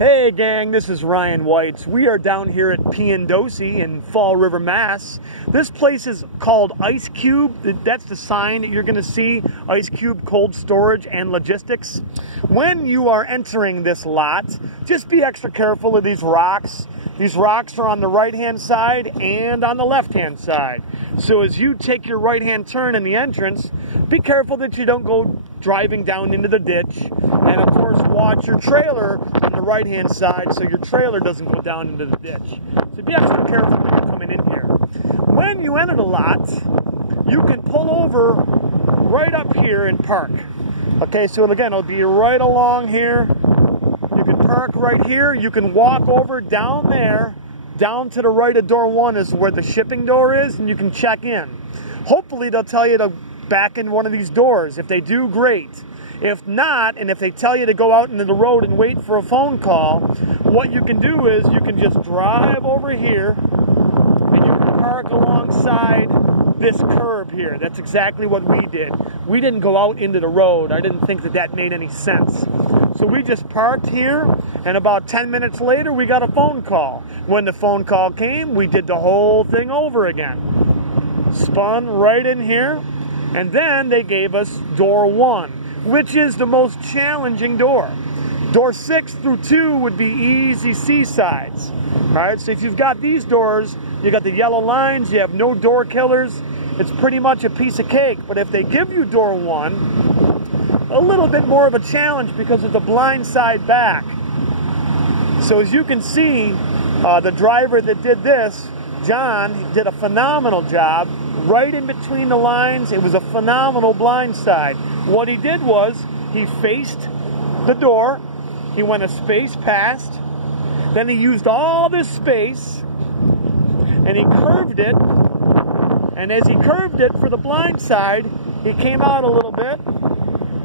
Hey gang, this is Ryan White. We are down here at Piantedosi in Fall River, Mass. This place is called Ice Cube. That's the sign that you're going to see, Ice Cube Cold Storage and Logistics. When you are entering this lot, just be extra careful of these rocks. These rocks are on the right-hand side and on the left-hand side. So as you take your right-hand turn in the entrance, be careful that you don't go driving down into the ditch. And of course, watch your trailer on the right-hand side so your trailer doesn't go down into the ditch. So be extra careful when you're coming in here. When you enter the lot, you can pull over right up here and park. Okay, so again, it'll be right along here. You can park right here. You can walk over down there. Down to the right of door 1 is where the shipping door is, and you can check in. Hopefully, they'll tell you to back in one of these doors. If they do, great. If not, and if they tell you to go out into the road and wait for a phone call, what you can do is you can just drive over here and you can park alongside this curb here. That's exactly what we did. We didn't go out into the road. I didn't think that that made any sense. So we just parked here, and about 10 minutes later, we got a phone call. When the phone call came, we did the whole thing over again. Spun right in here, and then they gave us door 1. Which is the most challenging door. Door 6 through 2 would be easy C-sides. All right, so if you've got these doors, you got the yellow lines, you have no door killers, it's pretty much a piece of cake. But if they give you door 1, a little bit more of a challenge because of the blind side back. So as you can see, the driver that did this, John, did a phenomenal job. Right in between the lines, it was a phenomenal blind side. What he did was, he faced the door, he went a space past, then he used all this space, and he curved it, and as he curved it for the blind side, he came out a little bit,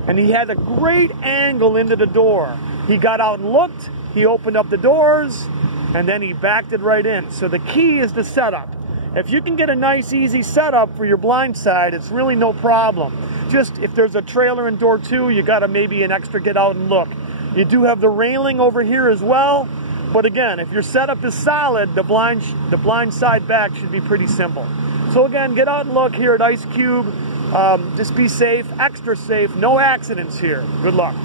and he had a great angle into the door. He got out and looked, he opened up the doors, and then he backed it right in. So the key is the setup. If you can get a nice, easy setup for your blind side, it's really no problem. Just if there's a trailer in door 2, you got to maybe an extra get out and look. You do have the railing over here as well, but again, if your setup is solid, the blind side back should be pretty simple. So again, get out and look here at Ice Cube. Just be safe, extra safe, no accidents here. Good luck.